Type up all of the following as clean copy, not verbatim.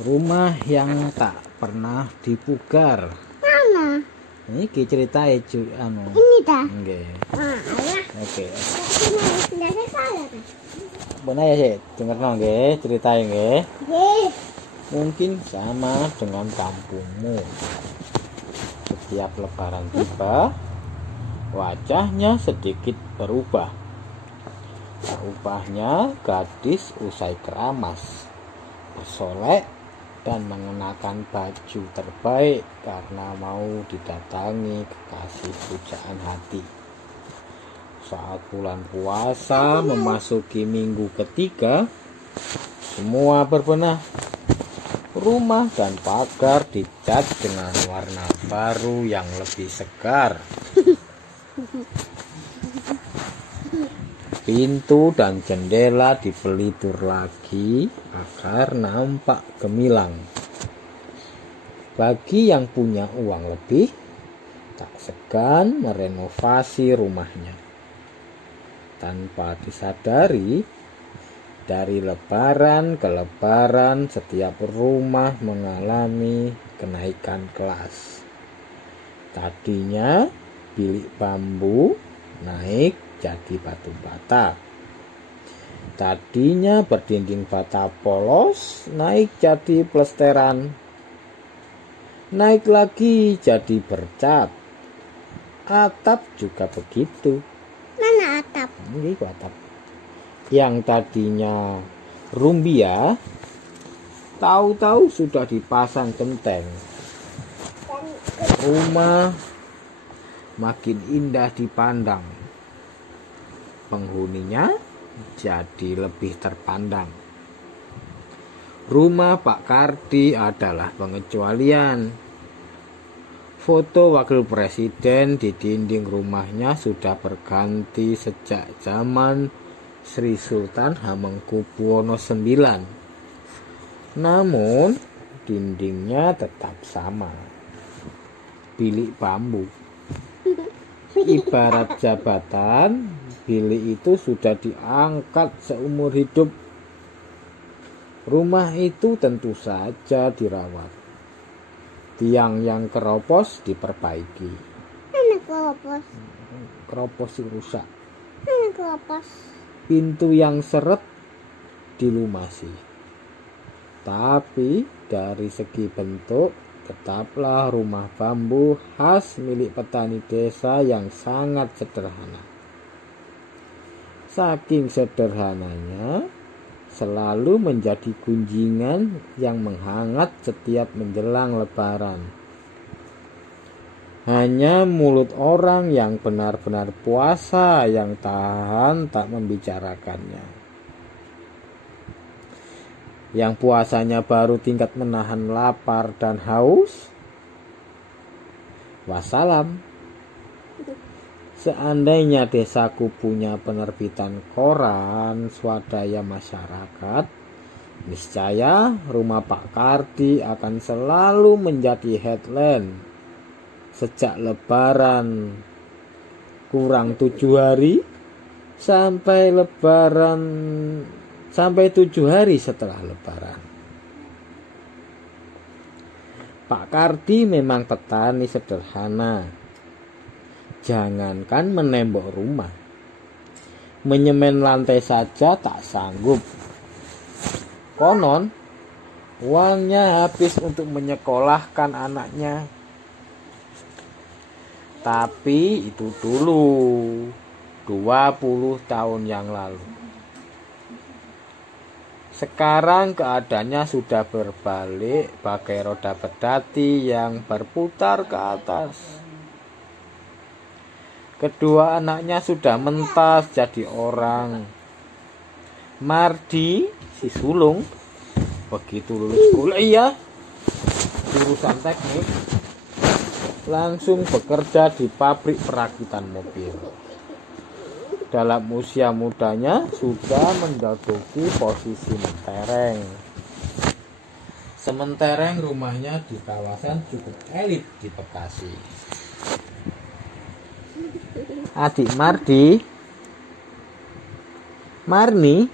Rumah yang tak pernah dipugar. Mana? Ini cerita Ini dah. Nggih. Oke. Nggak Benar ya sih, dengerno nggih ceritae nggih. Nggih. Mungkin sama dengan kampungmu. Setiap lebaran tiba, wajahnya sedikit berubah. Ubahnya gadis usai keramas, bersolek dan mengenakan baju terbaik karena mau didatangi kekasih pujaan hati. Saat bulan puasa memasuki minggu ketiga, semua berbenah. Rumah dan pagar dicat dengan warna baru yang lebih segar. Pintu dan jendela dipelitur lagi agar nampak gemilang. Bagi yang punya uang lebih, tak segan merenovasi rumahnya. Tanpa disadari, dari lebaran ke lebaran setiap rumah mengalami kenaikan kelas. Tadinya bilik bambu naik jadi batu bata. Tadinya berdinding bata polos naik jadi plesteran. Naik lagi jadi bercat. Atap juga begitu. Mana atap? Ini atap. Yang tadinya rumbia, tahu-tahu sudah dipasang genteng. Rumah makin indah dipandang. Penghuninya jadi lebih terpandang. Rumah Pak Kardi adalah pengecualian. Foto wakil presiden di dinding rumahnya sudah berganti sejak zaman Sri Sultan Hamengkubuwono IX. Namun dindingnya tetap sama. Bilik bambu. Ibarat jabatan, bilik itu sudah diangkat seumur hidup. Rumah itu tentu saja dirawat. Tiang yang keropos diperbaiki. Mana keropos? Keropos rusak. Mana keropos? Pintu yang seret dilumasi. Tapi dari segi bentuk, tetaplah rumah bambu khas milik petani desa yang sangat sederhana. Saking sederhananya, selalu menjadi gunjingan yang menghangat setiap menjelang lebaran. Hanya mulut orang yang benar-benar puasa yang tahan tak membicarakannya. Yang puasanya baru tingkat menahan lapar dan haus, wassalam. Seandainya desaku punya penerbitan koran swadaya masyarakat, niscaya rumah Pak Kardi akan selalu menjadi headline. Sejak lebaran kurang 7 hari sampai 7 hari setelah lebaran. Pak Kardi memang petani sederhana. Jangankan menembok rumah, menyemen lantai saja tak sanggup. Konon uangnya habis untuk menyekolahkan anaknya. Tapi itu dulu 20 tahun yang lalu. Sekarang keadaannya sudah berbalik bagai roda pedati yang berputar ke atas. Kedua anaknya sudah mentas jadi orang. Mardi, si sulung, begitu lulus kuliah jurusan teknik, langsung bekerja di pabrik perakitan mobil. Dalam usia mudanya sudah menduduki posisi mentereng. Sementereng rumahnya di kawasan cukup elit di Bekasi. Adik Mardi Marni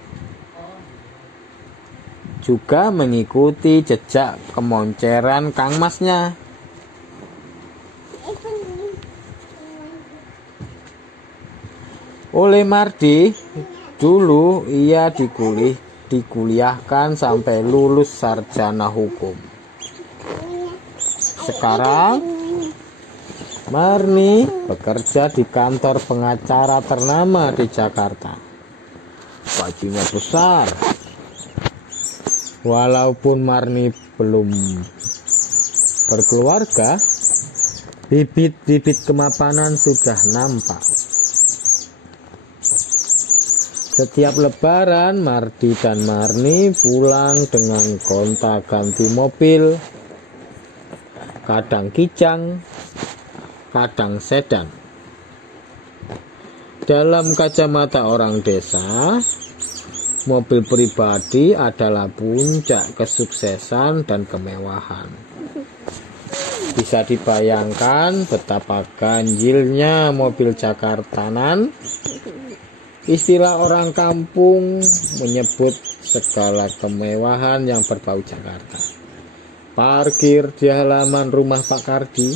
juga mengikuti jejak kemonceran Kang Masnya. Oleh Mardi, dulu ia dikuliahkan sampai lulus sarjana hukum. Sekarang Marni bekerja di kantor pengacara ternama di Jakarta. Gajinya besar. Walaupun Marni belum berkeluarga, bibit-bibit kemapanan sudah nampak. Setiap lebaran, Mardi dan Marni pulang dengan gonta-ganti mobil, kadang kijang, kadang sedan. Dalam kacamata orang desa, mobil pribadi adalah puncak kesuksesan dan kemewahan. Bisa dibayangkan betapa ganjilnya mobil Jakartanan. Istilah orang kampung menyebut segala kemewahan yang berbau Jakarta. Parkir di halaman rumah Pak Kardi,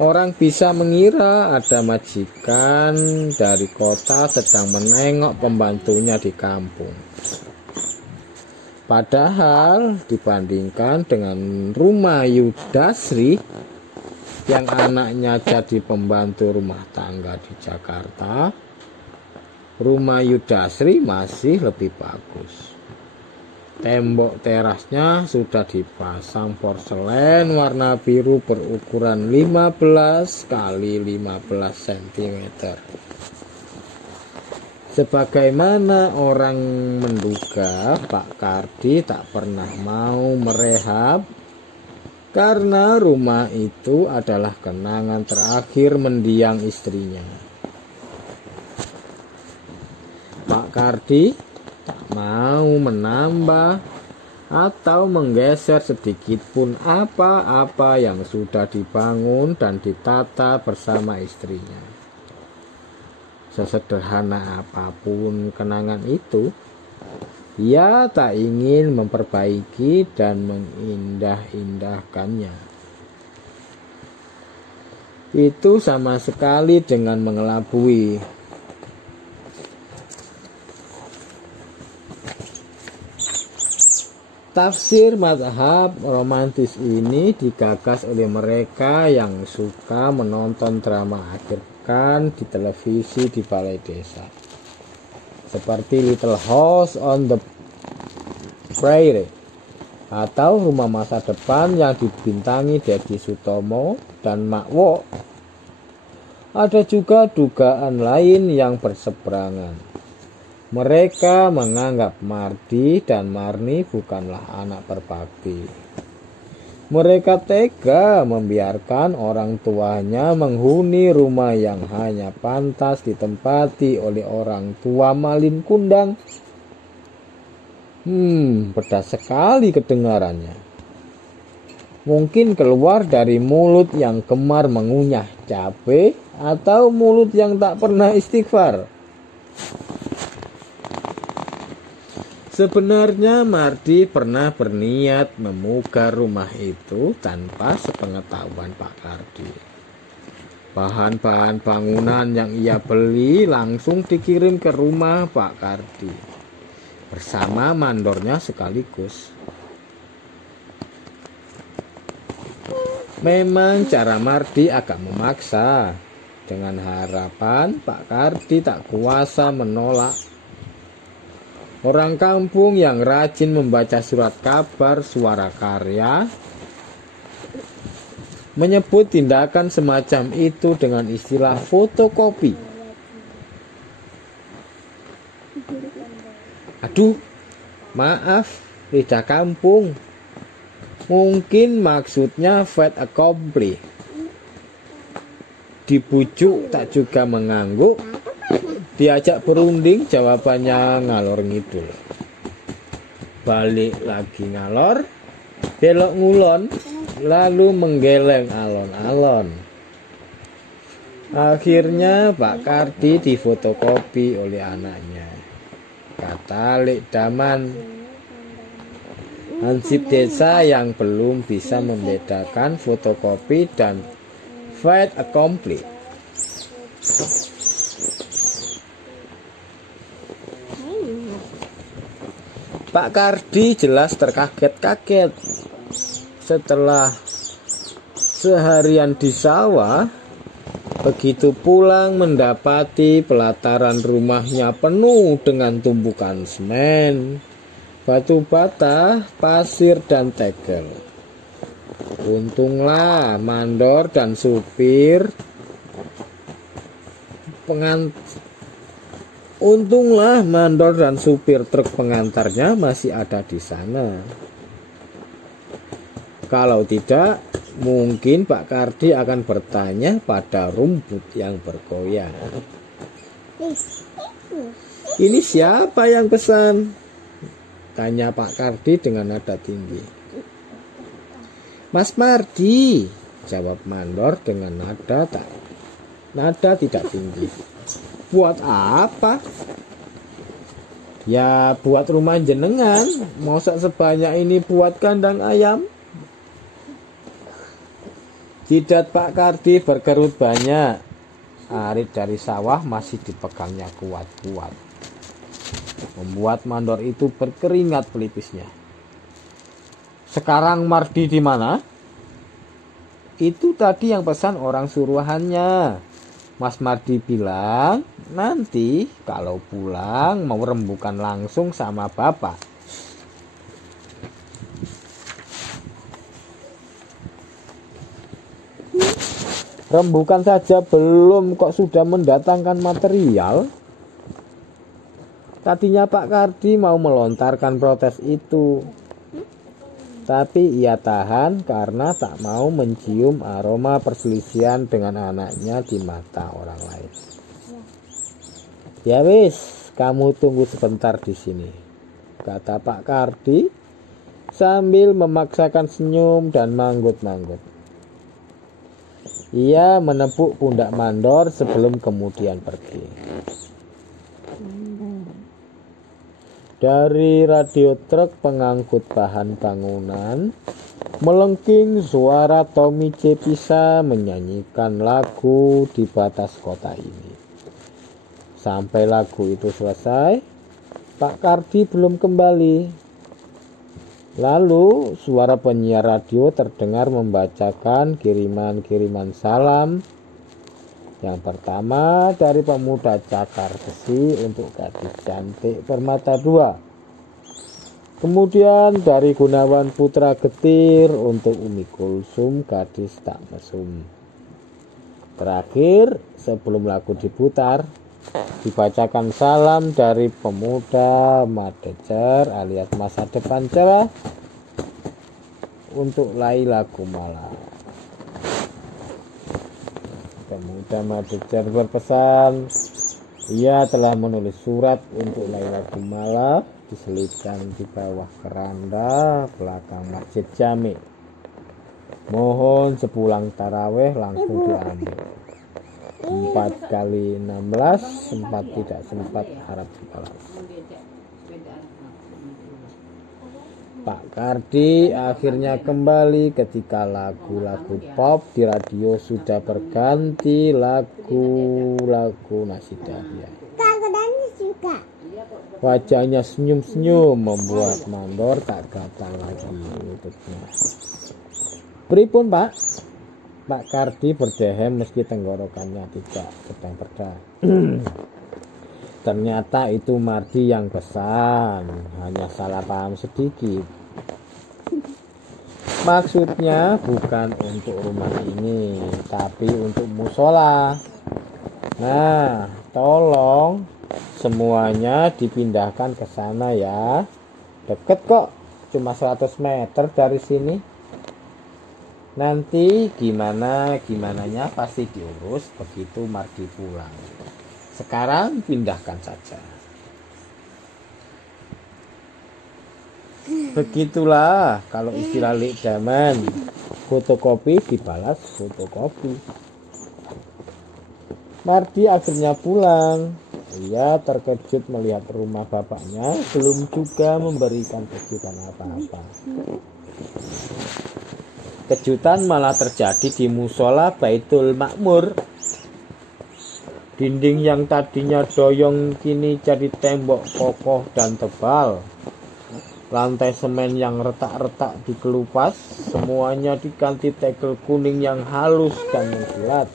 orang bisa mengira ada majikan dari kota sedang menengok pembantunya di kampung. Padahal dibandingkan dengan rumah Yudasri yang anaknya jadi pembantu rumah tangga di Jakarta, rumah Yudasri masih lebih bagus. Tembok terasnya sudah dipasang porselen warna biru berukuran 15 kali 15 cm. Sebagaimana orang menduga, Pak Kardi tak pernah mau merehab karena rumah itu adalah kenangan terakhir mendiang istrinya. Pak Kardi tak mau menambah atau menggeser sedikit pun apa-apa yang sudah dibangun dan ditata bersama istrinya. Sesederhana apapun kenangan itu, ia tak ingin memperbaiki dan mengindah-indahkannya. Itu sama sekali dengan mengelabui. Tafsir mazhab romantis ini digagas oleh mereka yang suka menonton drama akhir pekan di televisi di balai desa, seperti Little House on the Prairie atau Rumah Masa Depan yang dibintangi Deddy Sutomo dan Mak Wo. Ada juga dugaan lain yang berseberangan. Mereka menganggap Mardi dan Marni bukanlah anak berbakti. Mereka tega membiarkan orang tuanya menghuni rumah yang hanya pantas ditempati oleh orang tua malin kundang. Pedas sekali kedengarannya. Mungkin keluar dari mulut yang gemar mengunyah cabai atau mulut yang tak pernah istighfar. Sebenarnya Mardi pernah berniat memugar rumah itu tanpa sepengetahuan Pak Kardi. Bahan-bahan bangunan yang ia beli langsung dikirim ke rumah Pak Kardi bersama mandornya sekaligus. Memang cara Mardi agak memaksa, dengan harapan Pak Kardi tak kuasa menolak. Orang kampung yang rajin membaca surat kabar Suara Karya menyebut tindakan semacam itu dengan istilah fotokopi. Aduh, maaf, lidah kampung. Mungkin maksudnya fait accompli. Dibujuk tak juga mengangguk. Diajak berunding, jawabannya ngalor ngidul. Balik lagi ngalor, belok ngulon, lalu menggeleng alon-alon. Akhirnya Pak Kardi difotokopi oleh anaknya. Kata Lek Daman, hansip desa yang belum bisa membedakan fotokopi dan fait accompli. Pak Kardi jelas terkaget-kaget. Setelah seharian di sawah, begitu pulang mendapati pelataran rumahnya penuh dengan tumpukan semen, batu bata, pasir, dan tegel. Untunglah mandor dan supir truk pengantarnya masih ada di sana. Kalau tidak, mungkin Pak Kardi akan bertanya pada rumput yang bergoyang. Ini siapa yang pesan? Tanya Pak Kardi dengan nada tinggi. Mas Mardi, jawab mandor dengan nada tidak tinggi. Buat apa? Ya buat rumah jenengan. Masa sebanyak ini buat kandang ayam? Jidat Pak Kardi berkerut banyak. Arit dari sawah masih dipegangnya kuat-kuat, membuat mandor itu berkeringat pelipisnya. Sekarang Mardi di mana? Itu tadi yang pesan orang suruhannya. Mas Mardi bilang nanti kalau pulang mau rembukan langsung sama bapak. Rembukan saja belum kok sudah mendatangkan material. Tadinya Pak Kardi mau melontarkan protes itu, tapi ia tahan karena tak mau mencium aroma perselisihan dengan anaknya di mata orang lain. Ya wis, kamu tunggu sebentar di sini, kata Pak Kardi sambil memaksakan senyum dan manggut-manggut. Ia menepuk pundak mandor sebelum kemudian pergi. Dari radio truk pengangkut bahan bangunan melengking suara Tommy C. Pisa menyanyikan lagu di batas kota ini. Sampai lagu itu selesai, Pak Kardi belum kembali. Lalu suara penyiar radio terdengar membacakan kiriman-kiriman salam. Yang pertama dari pemuda cakar besi untuk gadis cantik bermata dua. Kemudian dari Gunawan Putra Getir untuk Umi Kulsum gadis tak mesum. Terakhir sebelum lagu diputar, dibacakan salam dari pemuda Madecer alias masa depan cerah untuk Laila Kumala. Pemuda Madecer berpesan, ia telah menulis surat untuk Laila Kumala, diselipkan di bawah keranda belakang Masjid Jami. Mohon sepulang taraweh langsung diambil. 4 kali 16 sempat tidak sempat harap dibalas. Pak Kardi akhirnya kembali ketika lagu-lagu pop di radio sudah berganti lagu-lagu Nasidaria. Wajahnya senyum-senyum membuat mandor tak gatal lagi untuknya. Pripun Pak? Pak Kardi berdehem meski tenggorokannya tidak sedang berdarah. Ternyata itu Mardi yang pesan, hanya salah paham sedikit. Maksudnya bukan untuk rumah ini, tapi untuk musola. Nah, tolong semuanya dipindahkan ke sana ya. Deket kok, cuma 100 meter dari sini. Nanti gimananya pasti diurus begitu Mardi pulang. Sekarang pindahkan saja. Begitulah kalau istilah Lek Daman, fotokopi dibalas fotokopi. Mardi akhirnya pulang. Ia terkejut melihat rumah bapaknya belum juga memberikan kejutan apa-apa. Kejutan malah terjadi di musola Baitul Makmur. Dinding yang tadinya doyong kini jadi tembok kokoh dan tebal. Lantai semen yang retak-retak dikelupas, semuanya diganti tegel kuning yang halus dan mengkilat.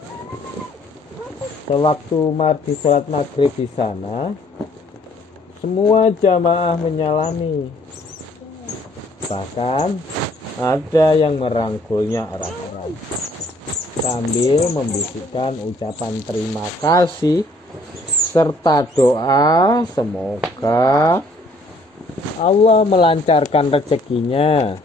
Sewaktu Mardi sholat maghrib di sana, semua jamaah menyalami. Bahkan ada yang merangkulnya erat-erat sambil membisikkan ucapan terima kasih serta doa semoga Allah melancarkan rezekinya.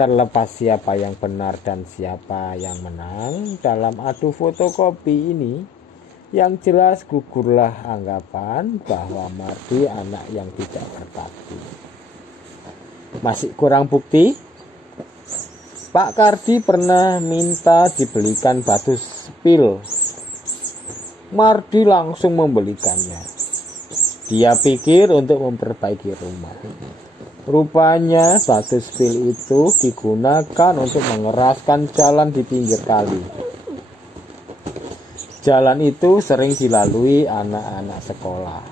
Terlepas siapa yang benar dan siapa yang menang dalam adu fotokopi ini, yang jelas gugurlah anggapan bahwa Mardi anak yang tidak berbakti. Masih kurang bukti? Pak Kardi pernah minta dibelikan batu spil. Mardi langsung membelikannya. Dia pikir untuk memperbaiki rumah. Rupanya batu spil itu digunakan untuk mengeraskan jalan di pinggir kali. Jalan itu sering dilalui anak-anak sekolah.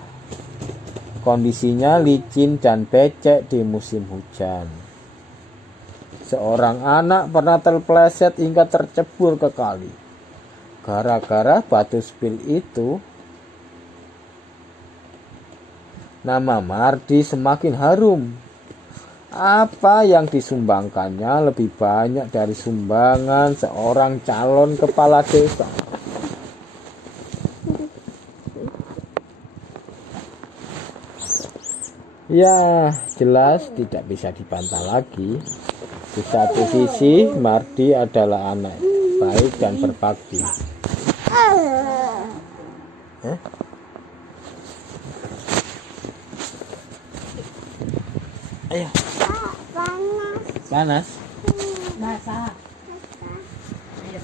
Kondisinya licin dan becek di musim hujan. Seorang anak pernah terpeleset hingga tercebur ke kali. Gara-gara batu spil itu, nama Mardi semakin harum. Apa yang disumbangkannya lebih banyak dari sumbangan seorang calon kepala desa. Ya, jelas tidak bisa dibantah lagi. Di satu sisi, Mardi adalah anak baik dan berbakti. Ayo. Panas. Panas? Basah. Ayo,